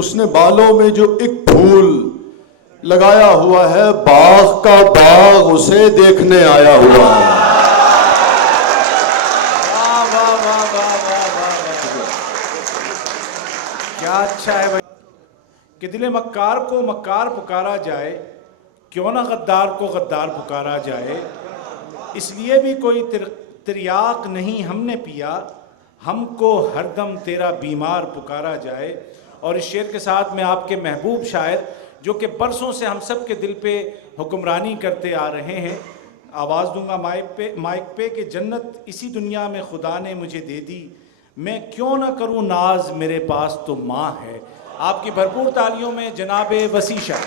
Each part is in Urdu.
اس نے بالوں میں جو ایک پھول لگایا ہوا ہے، باغ کا باغ اسے دیکھنے آیا ہوا ہے۔ کیا اچھا ہے بھائی کہ دل مکار کو مکار پکارا جائے، کیوں نہ غدار کو غدار پکارا جائے۔ اس لیے بھی کوئی تریاق نہیں ہم نے پیا، ہم کو ہر دم تیرا بیمار پکارا جائے۔ اور اس شعر کے ساتھ میں آپ کے محبوب شاعر جو کہ برسوں سے ہم سب کے دل پہ حکمرانی کرتے آ رہے ہیں، آواز دوں گا مائک پہ کہ جنت اسی دنیا میں خدا نے مجھے دے دی، میں کیوں نہ کروں ناز میرے پاس تو ماں ہے۔ آپ کی بھرپور تالیوں میں جناب وسیع شاہ۔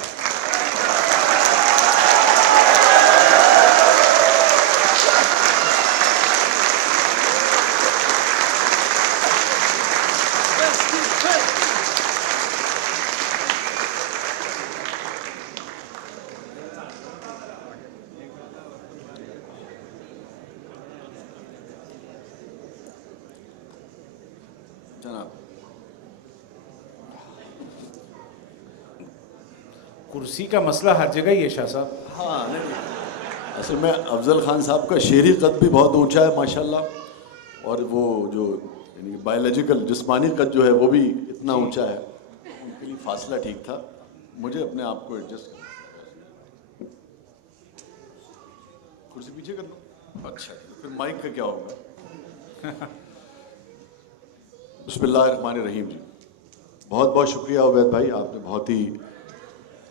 کرسی کا مسئلہ ہر جگہ ہی ہے شاہ صاحب۔ ہاں، اصل میں افضل خان صاحب کا شعری قد بھی بہت اونچا ہے ماشاءاللہ، اور وہ جو یعنی بایولوجیکل جسمانی قد جو ہے وہ بھی اتنا اونچا ہے، ان کے لیے فاصلہ ٹھیک تھا۔ مجھے اپنے آپ کو ایڈجسٹ کرسی پیچھے کر لو۔ اچھا، پھر مائک کا کیا ہوگا؟ بسم اللہ الرحمن الرحیم۔ جی بہت بہت شکریہ عبید بھائی، آپ نے بہت ہی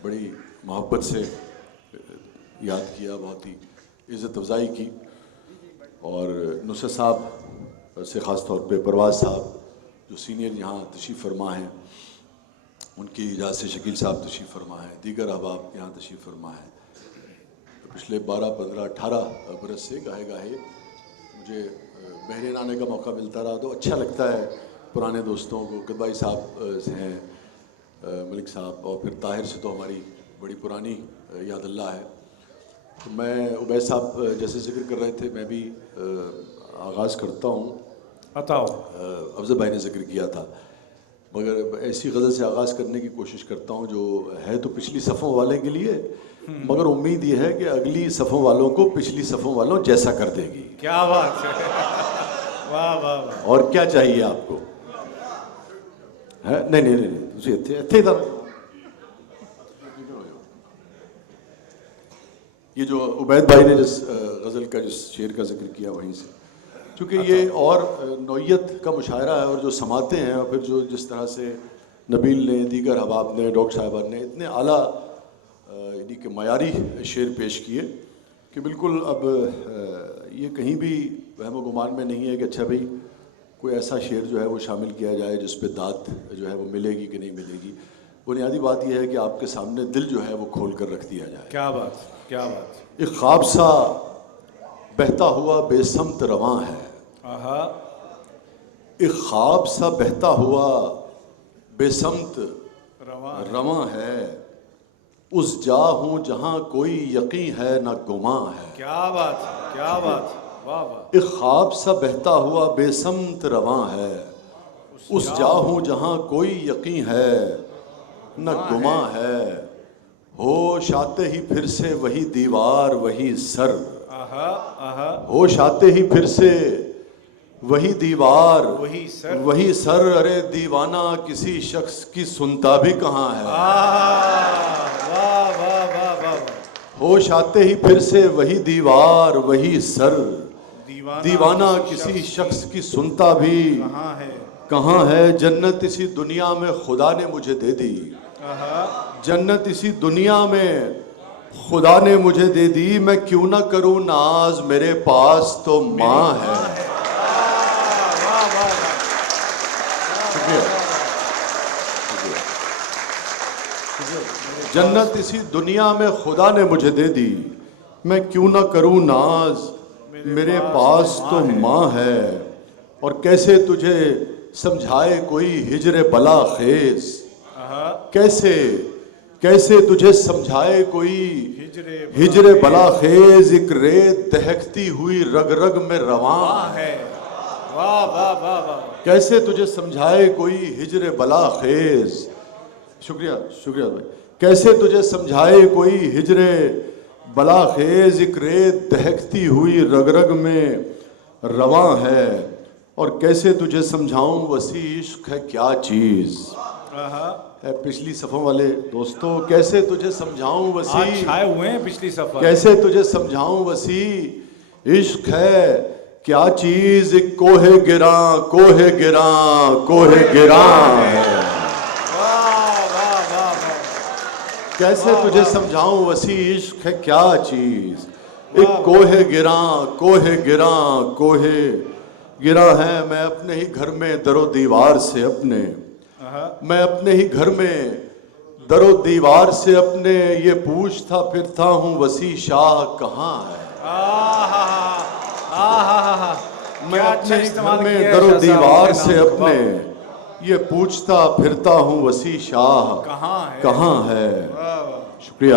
بڑی محبت سے یاد کیا، بہت ہی عزت افزائی کی، اور نصرت صاحب سے خاص طور پہ پرواز صاحب جو سینئر یہاں تشریف فرما ہیں، ان کی اجازت سے شکیل صاحب تشریف فرما ہیں، دیگر احباب یہاں تشریف فرما ہیں۔ پچھلے 12 15 18 برس سے گاہے گاہے مجھے بحرین آنے کا موقع ملتا رہا، تو اچھا لگتا ہے پرانے دوستوں کو۔ کدبائی صاحب سے ہیں، ملک صاحب، اور پھر طاہر سے تو ہماری بڑی پرانی یاد اللہ ہے۔ تو میں عبید صاحب جیسے ذکر کر رہے تھے، میں بھی آغاز کرتا ہوں۔ افضل بھائی نے ذکر کیا تھا، مگر ایسی غزل سے آغاز کرنے کی کوشش کرتا ہوں جو ہے تو پچھلی صفوں والے کے لیے، مگر امید یہ ہے کہ اگلی صفوں والوں کو پچھلی صفوں والوں جیسا کر دے گی۔ کیا بات ہے، واہ واہ واہ۔ اور کیا چاہیے آپ کو؟ نہیں نہیں نہیں، ادھر یہ جو عبید بھائی نے جس غزل کا جس شعر کا ذکر کیا وہیں سے، چونکہ یہ اور نوعیت کا مشاعرہ ہے، اور جو سماعتیں ہیں، اور پھر جو جس طرح سے نبیل نے، دیگر احباب نے، ڈاکٹر صاحبہ نے اتنے اعلیٰ یعنی کہ معیاری شعر پیش کیے کہ بالکل اب یہ کہیں بھی وہم و گمان میں نہیں ہے کہ اچھا بھائی کوئی ایسا شعر جو ہے وہ شامل کیا جائے جس پہ داد جو ہے وہ ملے گی کہ نہیں ملے گی۔ بنیادی بات یہ ہے کہ آپ کے سامنے دل جو ہے وہ کھول کر رکھ دیا جائے۔ کیا بات، کیا بات۔ ایک خواب سا بہتا ہوا بے سمت رواں ہے، ایک خواب سا بہتا ہوا بے سمت رواں ہے، اس جا ہوں جہاں کوئی یقین ہے نہ گماں ہے۔ کیا بات، کیا بات، واہ واہ۔ ایک خواب سا بہتا ہوا بے سمت رواں ہے، اس جا ہوں جہاں کوئی یقین ہے نہ گماں ہے، ہوش آتے ہی پھر سے وہی دیوار وہی سر، ہوش آتے ہی پھر سے وہی دیوار وہی سر، ارے دیوانہ کسی شخص کی سنتا بھی کہاں ہے۔ ہوش آتے ہی پھر سے وہی دیوار وہی سر، دیوانہ کسی شخص کی سنتا بھی کہاں ہے۔ جنت اسی دنیا میں خدا نے مجھے دے دی، جنت اسی دنیا میں خدا نے مجھے دے دی، میں کیوں نہ کروں ناز میرے پاس تو ماں ہے۔ جنت اسی دنیا میں خدا نے مجھے دے دی، میں کیوں نہ کروں ناز میرے پاس تو ماں ہے۔ اور کیسے تجھے سمجھائے کوئی ہجر بلا خیز، کیسے تجھے سمجھائے کوئی ہجر بلا خیز، ایک ریت دہکتی ہوئی رگ رگ میں رواں ہے۔ کیسے تجھے سمجھائے کوئی ہجر بلا خیز، شکریہ شکریہ بھائی. کیسے تجھے سمجھائے کوئی ہجرے بلا خیز، ایک ریت دہکتی ہوئی رگ رگ میں رواں ہے، اور کیسے تجھے سمجھاؤں وسیع عشق ہے کیا چیز. اے پچھلی صفوں والے دوستو، کیسے تجھے سمجھاؤں آج وسیع، چھائے ہوئے ہیں پچھلی صفحہ. کیسے تجھے سمجھاؤں وسیع عشق ہے کیا چیز. ایک کوہ گراں کوہ گراں کوہ گراں ہے. واہ واہ واہ واہ. کیسے تجھے سمجھاؤں وسیع عشق ہے کیا چیز. ایک کوہ گراں کوہ گراں کوہ گراں ہے. میں اپنے ہی گھر میں در و دیوار سے اپنے، میں اپنے ہی گھر میں در و دیوار سے اپنے یہ پوچھتا پھرتا ہوں وسیع شاہ کہاں ہے. میں اپنے ہی گھر میں در و دیوار سے اپنے یہ پوچھتا پھرتا ہوں وسیع شاہ کہاں ہے. شکریہ.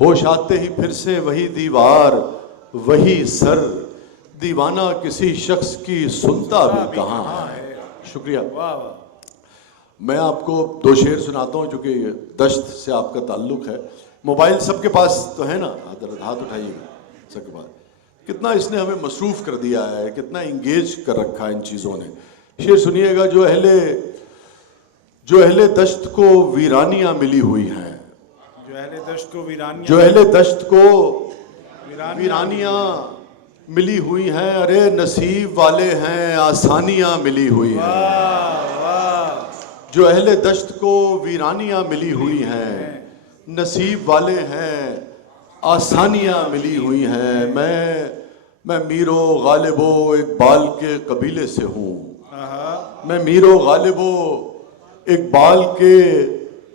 ہوش آتے ہی پھر سے وہی دیوار وہی سر، دیوانہ کسی شخص کی سنتا بھی کہاں ہے. شکریہ. میں آپ کو دو شعر سناتا ہوں چونکہ دشت سے آپ کا تعلق ہے. موبائل سب کے پاس تو ہے نا، ہاتھ اٹھائیے گا سب کے پاس. کتنا اس نے ہمیں مصروف کر دیا ہے، کتنا انگیج کر رکھا ہے ان چیزوں نے. شعر سنیے گا. جو اہل دشت کو ویرانیاں ملی ہوئی ہیں، جو اہل دشت کو ویرانیاں ملی ہوئی ہیں، ارے نصیب والے ہیں آسانیاں ملی ہوئی ہیں. جو اہل دشت کو ویرانیاں ملی ہوئی ہیں، نصیب والے ہیں آسانیاں ملی ہوئی ہیں. میں میر و غالب و اقبال کے قبیلے سے ہوں. میں میر و غالب و اقبال کے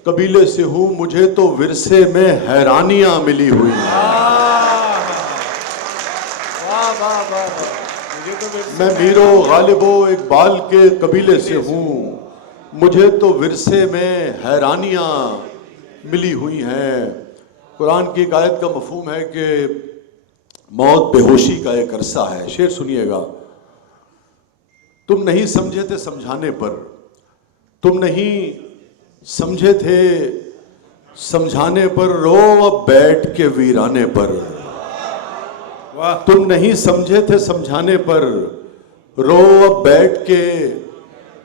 قبیلے سے ہوں. مجھے تو ورثے میں حیرانیاں ملی ہوئی ہیں. میں میر و غالب و اقبال کے قبیلے سے ہوں. مجھے تو ورثے میں حیرانیاں ملی ہوئی ہیں. قرآن کی ایک آیت کا مفہوم ہے کہ موت بے ہوشی کا ایک عرصہ ہے. شعر سنیے گا. تم نہیں سمجھے تھے سمجھانے پر، تم نہیں سمجھے تھے سمجھانے پر، رو اب بیٹھ کے ویرانے پر. تم نہیں سمجھے تھے سمجھانے پر، رو اب بیٹھ کے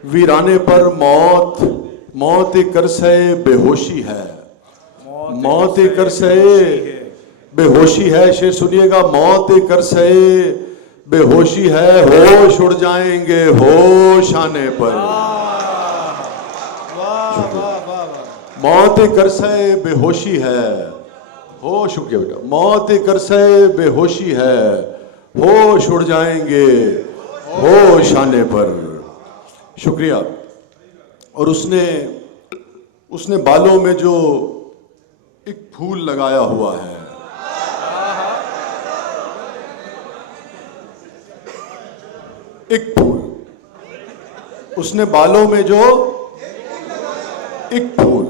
ویرانے پر. موت ایک عرصہ بے ہوشی ہے. موت ایک عرصہ بے ہوشی ہے. شعر سنیے گا. موت ایک عرصہ بے ہوشی ہے، ہوش اڑ جائیں گے ہوش آنے پر. موت ایک عرصہ بے ہوشی ہے. شکریہ بیٹا. موت ایک عرصہ بے ہوشی ہے، ہوش اڑ جائیں گے ہوش آنے پر. شکریہ. اور اس نے بالوں میں جو ایک پھول لگایا ہوا ہے، ایک پھول، اس نے بالوں میں جو ایک پھول،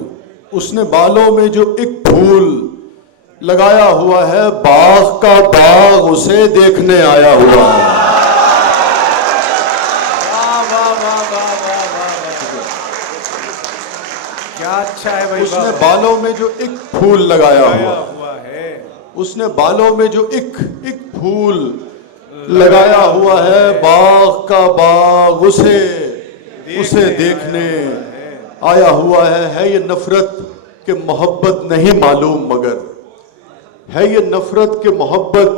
اس نے بالوں میں جو ایک پھول لگایا ہوا ہے، باغ کا باغ اسے دیکھنے آیا ہوا ہے. اس نے بالوں میں جو ایک پھول لگایا ہوا ہے، اس نے بالوں میں جو ایک پھول لگایا ہوا ہے، باغ کا باغ اسے دیکھنے آیا ہوا ہے. ہے یہ نفرت کہ محبت نہیں معلوم مگر، ہے یہ نفرت کہ محبت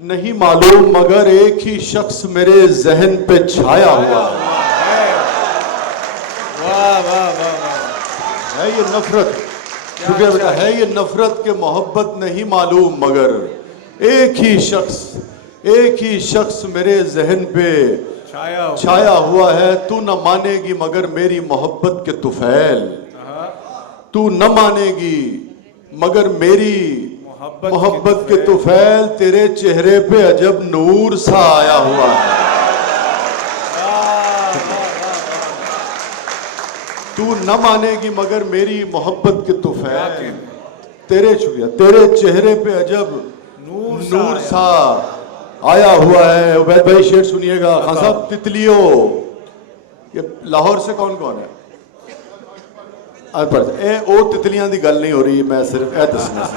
نہیں معلوم مگر، ایک ہی شخص میرے ذہن پہ چھایا ہوا ہے. ہے یہ نفرت، شکریہ بیٹا. ہے یہ نفرت کہ محبت نہیں معلوم مگر، ایک ہی شخص میرے ذہن پہ چھایا ہوا ہے. تو نہ مانے گی مگر میری محبت کے طفیل، تو نہ مانے گی مگر میری محبت کے طفیل. تیرے چہرے پہ عجب نور سا آیا ہوا ہے. تو نہ مانے گی مگر میری محبت کے طفیل. تیرے چہرے پہ عجب نور سا آیا ہوا ہے. عبید بھائی شعر سنیے گا. خان صاحب تتلیوں، یہ لاہور سے کون ہے؟ ਉਹ ਤਿਤਲੀਆਂ ਦੀ ਗੱਲ ਨਹੀਂ ਹੋ ਰਹੀ, ਮੈਂ ਸਿਰਫ ਇਹ ਦੱਸਣਾ ਸੀ।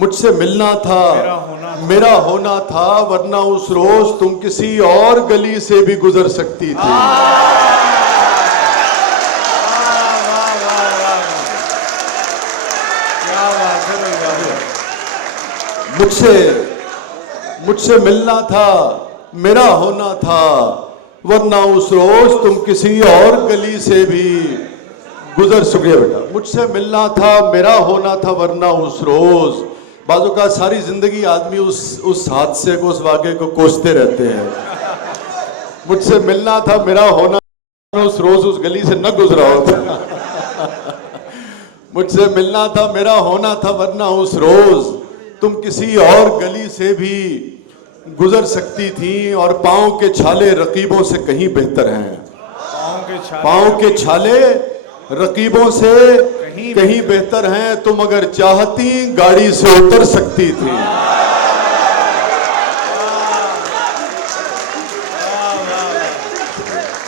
مجھ سے ملنا تھا میرا ہونا تھا، ورنہ اس روز تم کسی اور گلی سے بھی گزر سکتی تھی۔ مجھ سے ملنا تھا میرا ہونا تھا، ورنہ اس روز تم کسی اور گلی سے بھی گزر، شکریہ بیٹا، مجھ سے ملنا تھا میرا ہونا تھا، ورنہ اس روز، بعض اوقات ساری زندگی آدمی اس حادثے کو، اس واقعے کو کوستے رہتے ہیں۔ مجھ سے ملنا تھا میرا ہونا تھا، اس روز اس گلی سے نہ گزرا ہوتا۔ مجھ سے ملنا تھا میرا ہونا تھا، ورنہ اس روز تم کسی اور گلی سے بھی گزر سکتی تھی۔ اور پاؤں کے چھالے رقیبوں سے کہیں بہتر ہیں، پاؤں کے چھالے رقیبوں سے کہیں بہتر ہیں، تم اگر چاہتی گاڑی سے اتر سکتی تھی۔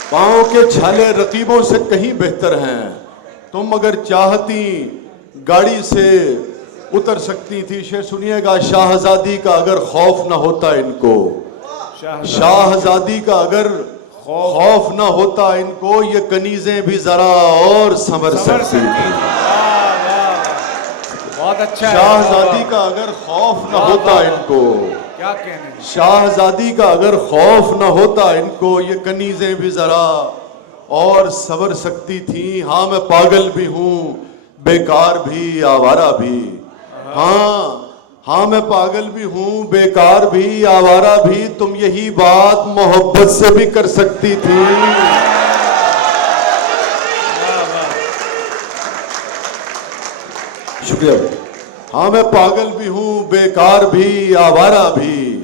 پاؤں کے چھالے رقیبوں سے کہیں بہتر ہیں، تم اگر چاہتی گاڑی سے اتر سکتی تھی۔ شعر سنیے گا، شاہزادی کا اگر خوف نہ ہوتا ان کو، شاہزادی کا اگر خوف نہ ہوتا ان کو، یہ کنیزیں بھی ذرا اور سنور سکتی تھی۔ بہت اچھا، شاہزادی کا اگر خوف نہ ہوتا ان کو، کیا کہنے، شاہزادی کا اگر خوف نہ ہوتا ان کو، یہ کنیزیں بھی ذرا اور سنور سکتی تھی۔ ہاں میں پاگل بھی ہوں، بیکار بھی، آوارہ بھی، ہاں میں پاگل بھی ہوں، بیکار بھی، آوارہ بھی، تم یہی بات محبت سے بھی کر سکتی تھی۔ شکریہ۔ ہاں میں پاگل بھی ہوں، بیکار بھی، آوارہ بھی،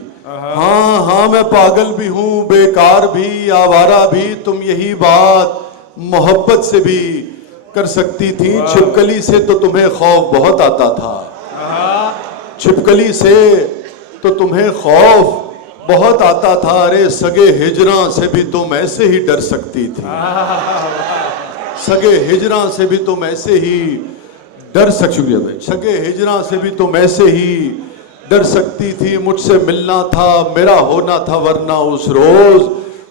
ہاں میں پاگل بھی ہوں، بیکار بھی، آوارہ بھی، تم یہی بات محبت سے بھی کر سکتی تھی۔ چھپکلی سے تو تمہیں خوف بہت آتا تھا، چھپکلی سے تو تمہیں خوف بہت آتا تھا، ارے سگے ہجراں سے بھی تم ایسے ہی ڈر سکتی تھی، سگے ہجراں سے بھی تم ایسے ہی ڈر سکتی تھی، سگے ہجراں سے بھی تم ایسے ہی ڈر سکتی تھی۔ مجھ سے ملنا تھا میرا ہونا تھا، ورنہ اس روز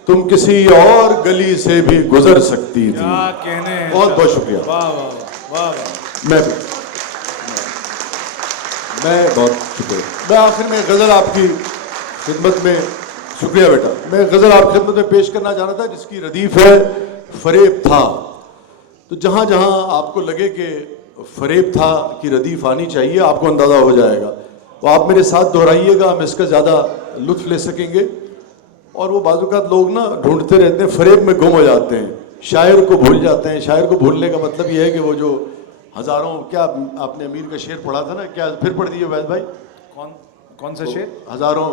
تم کسی اور گلی سے بھی گزر سکتی تھی۔ بہت بہت شکریہ۔ میں بہت شکریہ۔ میں آخر میں غزل آپ کی خدمت میں، شکریہ بیٹا، میں غزل آپ کی خدمت میں پیش کرنا چاہ رہا تھا جس کی ردیف ہے فریب تھا۔ تو جہاں جہاں آپ کو لگے کہ فریب تھا کی ردیف آنی چاہیے، آپ کو اندازہ ہو جائے گا، وہ آپ میرے ساتھ دہرائیے گا، ہم اس کا زیادہ لطف لے سکیں گے۔ اور وہ بعض اوقات لوگ نا ڈھونڈتے رہتے ہیں، فریب میں گم ہو جاتے ہیں، شاعر کو بھول جاتے ہیں۔ شاعر کو بھولنے کا مطلب یہ ہے کہ وہ جو ہزاروں، کیا آپ نے امیر کا شعر پڑھا تھا نا، کیا پھر پڑھ دیئے وید بھائی؟ کون سا شعر؟ ہزاروں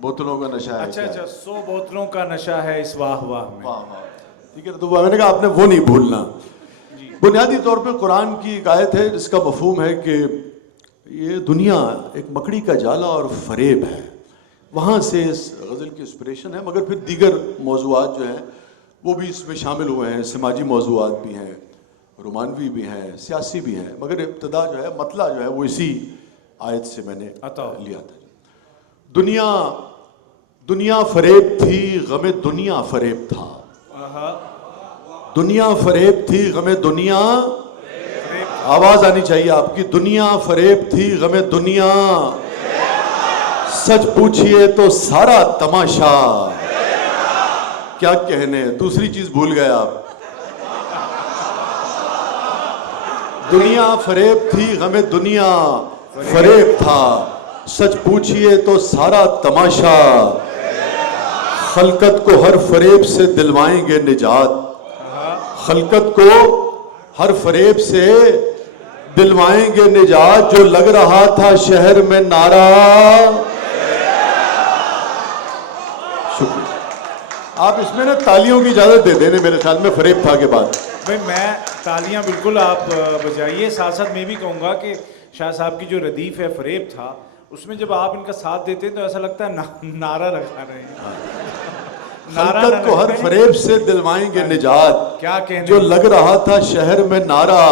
بوتلوں کا نشہ ہے، اچھا 100 بوتلوں کا نشہ ہے اس واہ واہ میں، ٹھیک ہے۔ تو میں نے کہا آپ نے وہ نہیں بھولنا۔ بنیادی طور پہ قرآن کی ایک آیت ہے جس کا مفہوم ہے کہ یہ دنیا ایک مکڑی کا جالا اور فریب ہے، وہاں سے اس غزل کی انسپریشن ہے، مگر پھر دیگر موضوعات جو ہیں وہ بھی اس میں شامل ہوئے ہیں، سماجی موضوعات بھی ہیں، رومانوی بھی ہیں، سیاسی بھی ہیں، مگر ابتدا جو ہے، مطلع جو ہے وہ اسی آیت سے میں نے لیا تھا۔ دنیا فریب تھی، غم دنیا فریب تھا، دنیا فریب تھی، غم دنیا، آواز آنی چاہیے آپ کی، دنیا فریب تھی، غم دنیا، سچ پوچھئے تو سارا تماشا، کیا کہنے، دوسری چیز بھول گئے آپ۔ دنیا فریب تھی، غم دنیا فریب تھا، سچ پوچھئے تو سارا تماشا، خلقت کو ہر فریب سے دلوائیں گے نجات، خلقت کو ہر فریب سے دلوائیں گے نجات، جو لگ رہا تھا شہر میں نعرہ۔ شکریہ۔ آپ اس میں نا تالیوں کی اجازت دے دینے میرے خیال میں فریب تھا کے بعد۔ بھئی میں تالیاں بالکل آپ بجائیے، ساتھ ساتھ میں بھی کہوں گا کہ شاہ صاحب کی جو ردیف ہے فریب تھا، اس میں جب آپ ان کا ساتھ دیتے ہیں تو ایسا لگتا ہے نعرہ لگا رہے ہیں۔ خلقت کو ہر فریب سے دلوائیں گے نجات. کیا کہنے جو لگ رہا تھا شہر میں نعرہ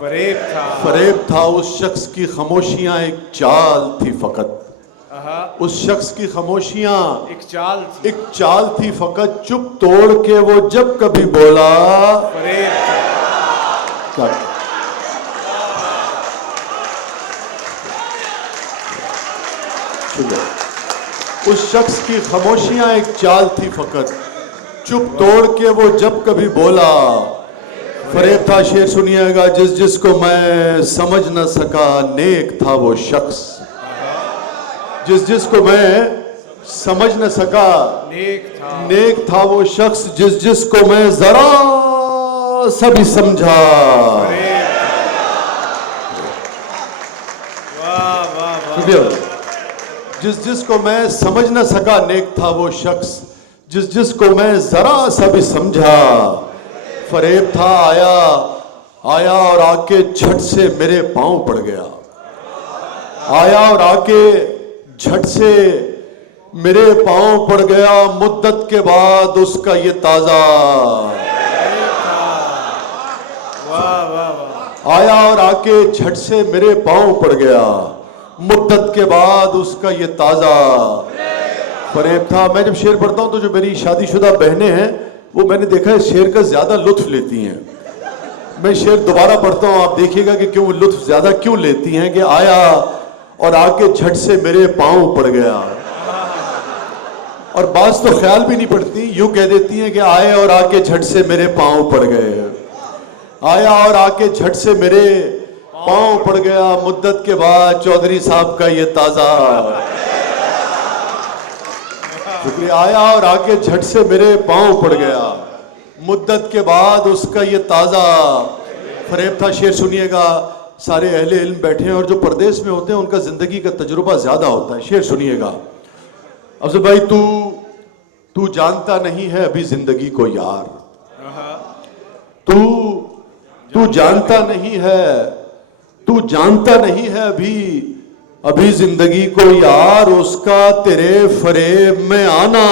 فریب تھا اس شخص کی خاموشیاں ایک چال تھی فقط. اس شخص کی خاموشیاں ایک چال تھی فقط. چپ توڑ کے وہ جب کبھی بولا کیا اس شخص کی خاموشیاں ایک چال تھی فقط. چپ توڑ کے وہ جب کبھی بولا فریب تھا. شعر سنیے گا. جس کو میں سمجھ نہ سکا نیک تھا وہ شخص. جس کو میں سمجھ نہ سکا نیک تھا وہ شخص. جس کو میں ذرا سا بھی سمجھا جس کو میں سمجھ نہ سکا نیک تھا وہ شخص. جس کو میں ذرا سا بھی سمجھا فریب تھا. آیا اور آ کے جھٹ سے میرے پاؤں پڑ گیا. آیا اور آ کے جھٹ سے میرے پاؤں پڑ گیا. مدت کے بعد اس کا یہ تازہ آیا اور آ کے جھٹ سے میرے پاؤں پڑ گیا. مدت کے بعد اس کا یہ تازہ فریب تھا. میں جب شعر پڑھتا ہوں تو جو میری شادی شدہ بہنیں ہیں وہ میں نے دیکھا ہے شعر کا زیادہ لطف لیتی ہیں. میں شعر دوبارہ پڑھتا ہوں, آپ دیکھیے گا کہ کیوں لطف زیادہ کیوں لیتی ہیں. کہ آیا اور آ کے جھٹ سے میرے پاؤں پڑ گیا. اور بعض تو خیال بھی نہیں پڑتی, یوں کہہ دیتی ہیں کہ آئے اور آ کے جھٹ سے میرے پاؤں پڑ گئے. آیا اور آ کے جھٹ سے میرے پاؤں پڑ گیا. مدت کے بعد چودھری صاحب کا یہ تازہ شکریہ. آیا اور آ کے جھٹ سے میرے پاؤں پڑ گیا. مدت کے بعد اس کا یہ تازہ فریب تھا. شعر سنیے گا. سارے اہل علم بیٹھے ہیں اور جو پردیس میں ہوتے ہیں ان کا زندگی کا تجربہ زیادہ ہوتا ہے. شعر سنیے گا. افضل بھائی تو جانتا نہیں ہے ابھی زندگی کو یار. تو جانتا نہیں ہے ابھی زندگی کو یار. اس کا تیرے فریب میں آنا.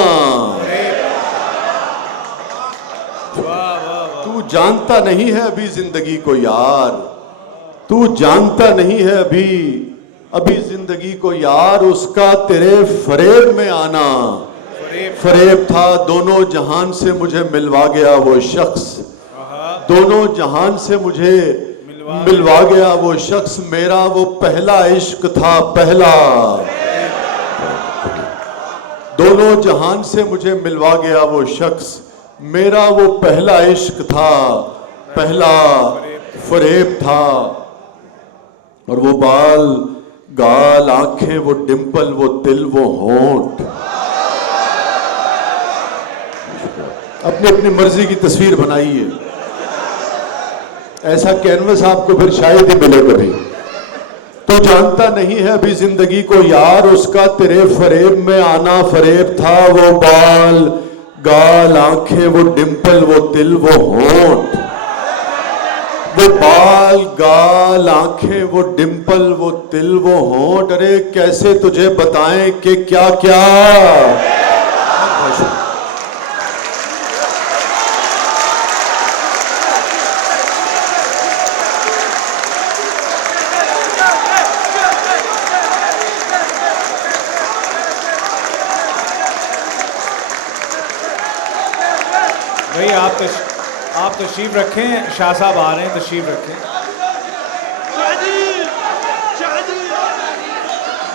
تو جانتا نہیں ہے ابھی زندگی کو یار. تو جانتا نہیں ہے ابھی زندگی کو یار. اس کا تیرے فریب میں آنا فریب تھا. دونوں جہان سے مجھے ملوا گیا وہ شخص. دونوں جہان سے مجھے ملوا گیا وہ شخص. میرا وہ پہلا عشق تھا پہلا. دونوں جہان سے مجھے ملوا گیا وہ شخص. میرا وہ پہلا عشق تھا پہلا. فریب تھا. اور وہ بال گال آنکھیں وہ ڈمپل وہ دل وہ ہونٹ. اپنی مرضی کی تصویر بنائیے. ایسا کینوس آپ کو پھر شاید ہی ملے کبھی. تو جانتا نہیں ہے ابھی زندگی کو یار. اس کا تیرے فریب میں آنا فریب تھا. وہ بال گال آنکھیں وہ ڈمپل وہ دل وہ ہونٹ. وہ بال گال آنکھیں وہ ڈمپل وہ دل وہ ہونٹ. ارے کیسے تجھے بتائیں کہ کیا کیا. بھائی آپ تشریف رکھیں. شاہ صاحب آ رہے ہیں, تشریف رکھیں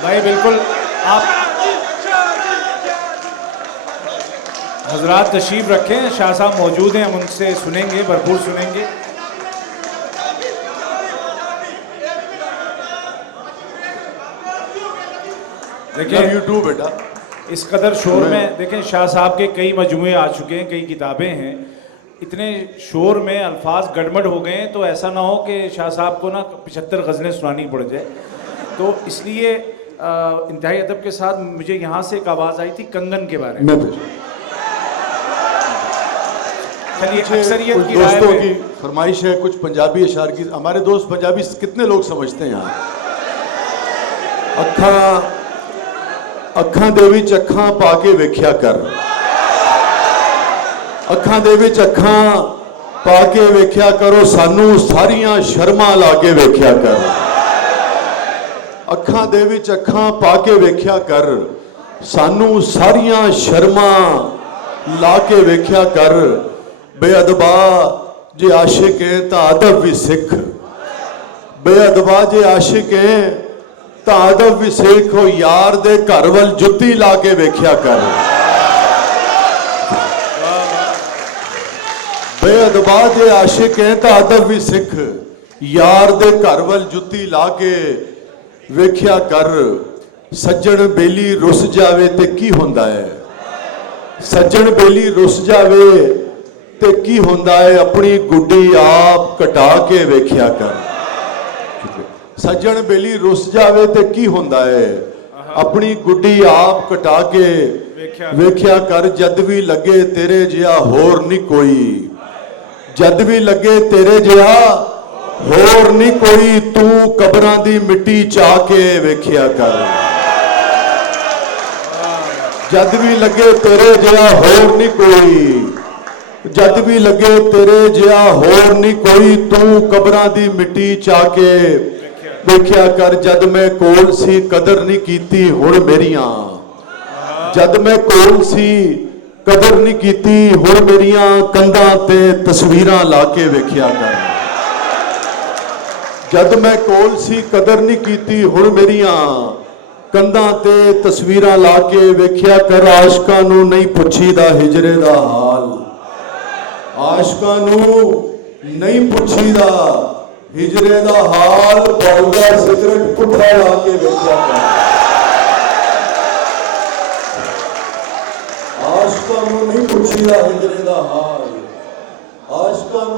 بھائی. بالکل آپ حضرات تشریف رکھیں. شاہ صاحب موجود ہیں, ہم ان سے سنیں گے, بھرپور سنیں گے. دیکھیں یوٹیوب بیٹا اس قدر شور میں دیکھیں شاہ صاحب کے کئی مجموعے آ چکے ہیں, کئی کتابیں ہیں. اتنے شور میں الفاظ گڑبڑ ہو گئے ہیں تو ایسا نہ ہو کہ شاہ صاحب کو نا 75 غزلیں سنانی پڑ جائے. تو اس لیے انتہائی ادب کے ساتھ مجھے یہاں سے ایک آواز آئی تھی کنگن کے بارے میں. اکثریت کی دوستوں کی فرمائش ہے کچھ پنجابی اشعار کی. ہمارے دوست پنجابی کتنے لوگ سمجھتے ہیں یہاں؟ اکھاں دے وچ اکھاں پا کے ویکھیا کر. ਅੱਖਾਂ ਦੇ ਵਿੱਚ ਅੱਖਾਂ ਪਾ ਕੇ ਵੇਖਿਆ ਕਰੋ, ਸਾਨੂੰ ਸਾਰੀਆਂ ਸ਼ਰਮਾਂ ਲਾ ਕੇ ਵੇਖਿਆ ਕਰ। ਅੱਖਾਂ ਦੇ ਵਿੱਚ ਅੱਖਾਂ ਪਾ ਕੇ ਵੇਖਿਆ ਕਰ, ਸਾਨੂੰ ਸਾਰੀਆਂ ਸ਼ਰਮਾਂ ਲਾ ਕੇ ਵੇਖਿਆ ਕਰ। ਬੇਅਦਬਾ ਜੇ ਆਸ਼ਿਕ ਹੈ ਤਾਂ ਅਦਬ ਵੀ ਸਿੱਖ, ਬੇਅਦਬਾ ਜੇ ਆਸ਼ਿਕ ਹੈ ਤਾਂ ਅਦਬ ਵੀ ਸਿੱਖ। ਉਹ ਯਾਰ ਦੇ ਘਰ ਵੱਲ ਜੁੱਤੀ ਲਾ ਕੇ ਵੇਖਿਆ ਕਰ। ਬੇਅਦਬਾ ਜੇ ਆਸ਼ਿਕ ਹੈ ਤਾਂ ਅਦਬ ਵੀ ਸਿੱਖ, ਯਾਰ ਦੇ ਘਰ ਵੱਲ ਜੁੱਤੀ ਲਾ ਕੇ ਵੇਖਿਆ ਕਰ। ਸੱਜਣ ਬੇਲੀ ਰੁੱਸ ਜਾਵੇ ਤੇ ਕੀ ਹੁੰਦਾ ਹੈ, ਸੱਜਣ ਬੇਲੀ ਰੁੱਸ ਜਾਵੇ ਤੇ ਕੀ ਹੁੰਦਾ ਹੈ, ਆਪਣੀ ਗੁੱਡੀ ਆਪ ਕਟਾ ਕੇ ਵੇਖਿਆ ਕਰ। ਸੱਜਣ ਬੇਲੀ ਰੁੱਸ ਜਾਵੇ ਤੇ ਕੀ ਹੁੰਦਾ ਹੈ, ਆਪਣੀ ਗੁੱਡੀ ਆਪ ਕਟਾ ਕੇ ਵੇਖਿਆ ਕਰ। ਜਦ ਵੀ ਲੱਗੇ ਤੇਰੇ ਜਿਹਾ ਹੋਰ ਨਹੀਂ ਕੋਈ, ਜਦ ਵੀ ਲੱਗੇ ਤੇਰੇ ਜਿਹਾ ਹੋਰ ਨਹੀਂ ਕੋਈ, ਤੂੰ ਕਬਰਾਂ ਦੀ ਮਿੱਟੀ ਚਾ ਕੇ ਵੇਖਿਆ ਕਰ। ਜਦ ਵੀ ਲੱਗੇ ਤੇਰੇ ਜਿਹਾ ਹੋਰ ਨਹੀਂ ਕੋਈ, ਜਦ ਵੀ ਲੱਗੇ ਤੇਰੇ ਜਿਹਾ ਹੋਰ ਨਹੀਂ ਕੋਈ, ਤੂੰ ਕਬਰਾਂ ਦੀ ਮਿੱਟੀ ਚਾ ਕੇ ਵੇਖਿਆ ਕਰ। ਜਦ ਮੈਂ ਕੋਲ ਸੀ ਕਦਰ ਨਹੀਂ ਕੀਤੀ ਹੁਣ ਮੇਰੀਆਂ, ਜਦ ਮੈਂ ਕੋਲ ਸੀ ਕਦਰ ਨਹੀਂ ਕੀਤੀ ਹੁਣ ਮੇਰੀਆਂ, ਕੰਧਾਂ ਤੇ ਤਸਵੀਰਾਂ ਲਾ ਕੇ ਵੇਖਿਆ ਕਰ। ਜਦ ਮੈਂ ਕੋਲ ਸੀ ਕਦਰ ਨਹੀਂ ਕੀਤੀ ਹੁਣ ਮੇਰੀਆਂ, ਕੰਧਾਂ ਤੇ ਤਸਵੀਰਾਂ ਲਾ ਕੇ ਵੇਖਿਆ ਕਰ। ਆਸ਼ਕਾਂ ਨੂੰ ਨਹੀਂ ਪੁੱਛੀਦਾ ਹਿਜਰੇ ਦਾ ਹਾਲ, ਆਸ਼ਕਾਂ ਨੂੰ ਨਹੀਂ ਪੁੱਛੀਦਾ ਹਿਜਰੇ ਦਾ ਹਾਲ, ਬੌਲਦਾ ਸਿਗਰਟ ਪੁੱਠਾ ਲਾ ਕੇ ਵੇਖਿਆ ਕਰ। ਆਸ਼ਕਾਂ ਨੂੰ ਨਹੀਂ ਪੁੱਛੀਦਾ ਹਿਜਰੇ ਦਾ ਹਾਲ, ਆਸ਼ਕਾਂ ਨੂੰ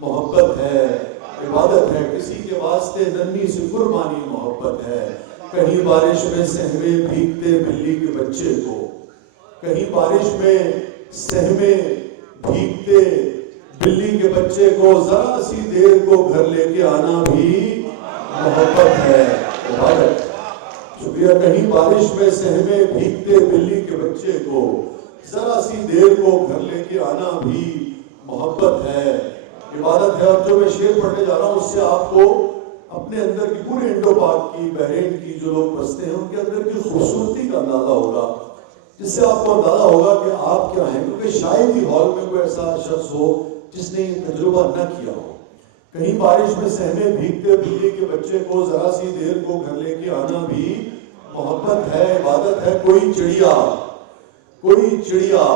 محبت ہے، عبادت ہے، کسی کے واسطے ننھی سی قربانی محبت ہے. کہیں بارش میں سہمے بھیگتے بلی کے بچے کو، کہیں بارش میں سہمے بھیگتے بلی کے بچے کو ذرا سی دیر کو گھر لے کے آنا بھی محبت ہے، عبادت. شکریہ. کہیں بارش میں سہمے بھیگتے بلی کے بچے کو ذرا سی دیر کو گھر لے کے آنا بھی محبت ہے، عبادت ہے. اور جو میں شعر پڑھنے جا رہا ہوں اس سے آپ کو اپنے اندر کی پورے انڈو پاک کی، بحرین کی جو لوگ بستے ہیں ان کے اندر کی خوبصورتی کا اندازہ ہوگا، جس سے آپ کو اندازہ ہوگا کہ آپ کیا ہیں. کیونکہ شاید ہی ہال میں کوئی ایسا شخص ہو جس نے یہ تجربہ نہ کیا ہو. کہیں بارش میں سہمے بھیگتے بلی کے بچے کو ذرا سی دیر کو گھر لے کے آنا بھی محبت ہے، عبادت ہے. کوئی چڑیا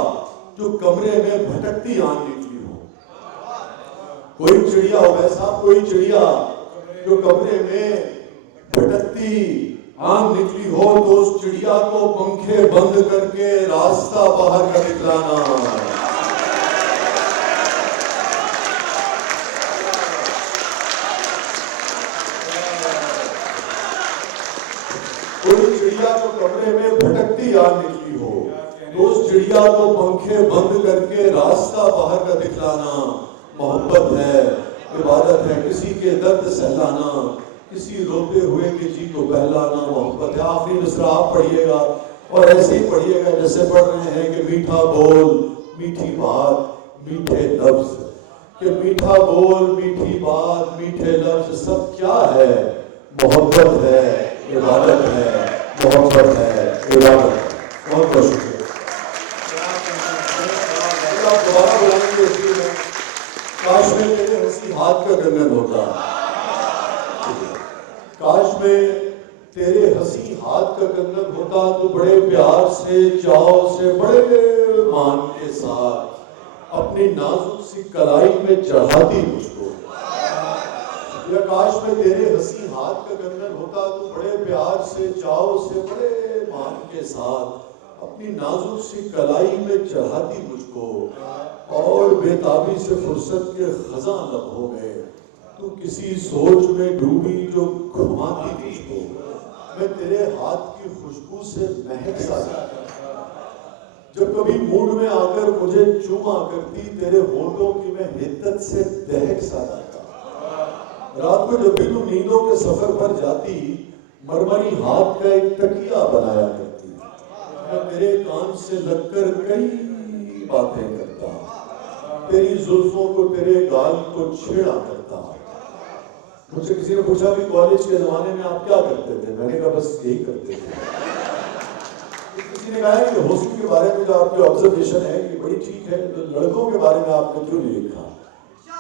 جو کمرے میں بھٹکتی آن نکلی ہو، کوئی چڑیا ہو ویسا، کوئی چڑیا جو کمرے میں بھٹکتی آن نکلی ہو تو اس چڑیا کو پنکھے بند کر کے راستہ باہر کا دکھلانا. کوئی چڑیا جو کمرے میں بھٹکتی آن نکلی ہو تو اس چڑیا کو پنکھے بند کر کے راستہ باہر کا دکھلانا محبت ہے، عبادت ہے. کسی کے درد سہلانا، کسی روتے ہوئے کے جی کو بہلانا محبت ہے. آخری مصرع آپ پڑھیے گا اور ایسے ہی پڑھیے گا جیسے پڑھ رہے ہیں کہ میٹھا بول میٹھی بات میٹھے لفظ، کہ میٹھا بول میٹھی بات میٹھے لفظ سب کیا ہے؟ محبت ہے، عبادت ہے، محبت ہے، عبادت ہے. بہت بہت شکریہ. آپ دوبارہ بلائیں گے اس لیے میں کاش میں تیرے ہنسی ہاتھ کا کنگن ہوتا، کاش میں تیرے ہنسی ہاتھ کا کنگن ہوتا تو بڑے پیار سے چاؤ سے بڑے مان کے ساتھ اپنی نازک سی کلائی میں چڑھاتی مجھ کو. یا کاش میں تیرے ہنسی ہاتھ کا کنگن ہوتا تو بڑے پیار سے چاؤ سے بڑے مان کے ساتھ اپنی نازک سی کلائی میں چڑھاتی مجھ کو. اور بےتابی سے فرصت کے خزاں لب ہو گئے تو کسی سوچ میں ڈوبی جو گھماتی مجھ کو. میں تیرے ہاتھ کی خوشبو سے مہک سا جاتا، جب کبھی موڈ میں آ کر مجھے چوما کرتی تیرے ہونٹوں کی میں حدت سے دہک سا جاتا. رات کو جب بھی تو نیندوں کے سفر پر جاتی مرمری ہاتھ کا ایک تکیہ بنایا کرتی. میں تیرے کان سے لگ کر کئی باتیں کرتا، تیری زلفوں کو تیرے گال کو چھیڑا کرتا. مجھ سے کسی نے پوچھا کہ کالج کے زمانے میں آپ کیا کرتے تھے؟ میں نے کہا بس یہی کرتے تھے. کسی نے کہا کہ حسن کے بارے میں جو آپ کی آبزرویشن ہے یہ بڑی ٹھیک ہے، تو لڑکوں کے بارے میں آپ نے کیوں نہیں لکھا؟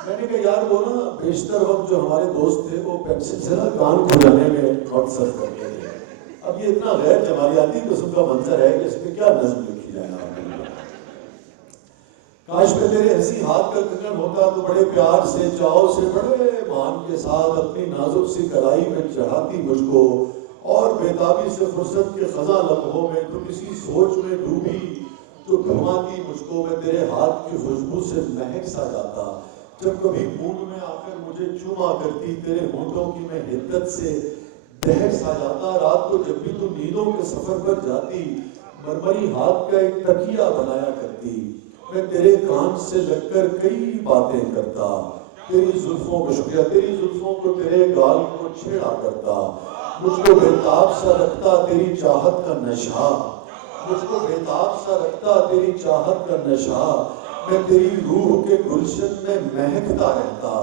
میں نے کہا یار وہ نا بیشتر وقت جو ہمارے دوست تھے وہ پینسل سے نا کان کھلانے میں وقت صرف کرتے تھے. اب یہ اتنا غیر جمالیاتی قسم کا منظر ہے کہ اس میں کیا نظم لکھی جائے. کاش میں تیرے ہنسی ہاتھ کا کنگن ہوتا تو بڑے پیار سے چاؤ سے بڑے مان کے ساتھ اپنی نازک سی کلائی میں چڑھاتی مجھ کو. اور بےتابی سے فرصت کے خزاں لمحوں میں تو کسی سوچ میں ڈوبی جو گھماتی مجھ کو. میں تیرے ہاتھ کی خوشبو سے مہک سا جاتا، جب کبھی موڈ میں آ کر مجھے چوما کرتی تیرے ہونٹوں کی میں حدت سے دہک سا جاتا. رات کو جب بھی تو نیندوں کے سفر پر جاتی مرمری ہاتھ کا ایک تکیہ بنایا کرتی. میں تیرے کان سے لگ کر کئی باتیں کرتا، تیری زلفوں کو شکریہ تیری زلفوں کو تیرے گال کو چھیڑا کرتا. مجھ کو بےتاب سا رکھتا تیری چاہت کا نشہ، مجھ کو بےتاب سا رکھتا تیری چاہت کا نشہ. میں تیری روح کے گلشن میں مہکتا رہتا،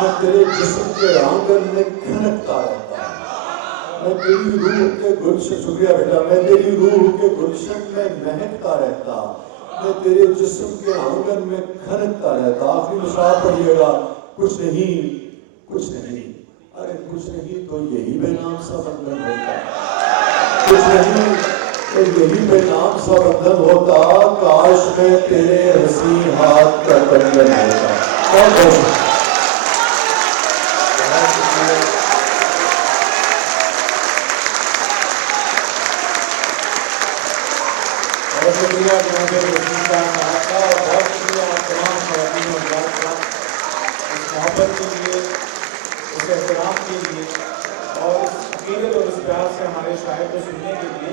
میں تیرے جسم کے آنگن میں کھنکتا رہتا. میں تیری روح کے گلشن شکریہ بیٹا میں تیری روح کے گلشن میں مہکتا رہتا، میں تیرے جسم کے آنگن میں کھنکتا رہتا. آخری مصرع پڑھیے گا. کچھ نہیں ارے کچھ نہیں تو یہی بے نام سا بندھن ہوتا، کچھ نہیں تو یہی بے نام سا بندھن ہوتا. کاش میں تیرے ہنسی ہاتھ کا کنگن ہوتا. بہت بہت شکریہ جناب رشید صاحب کا، اور بہت شکریہ آپ تمام خواتین و حضرات کا. محبت کے لیے، اس احترام کے لیے اور اس عقیدت اور اس پیار سے ہمارے شاعر کو سننے کے لیے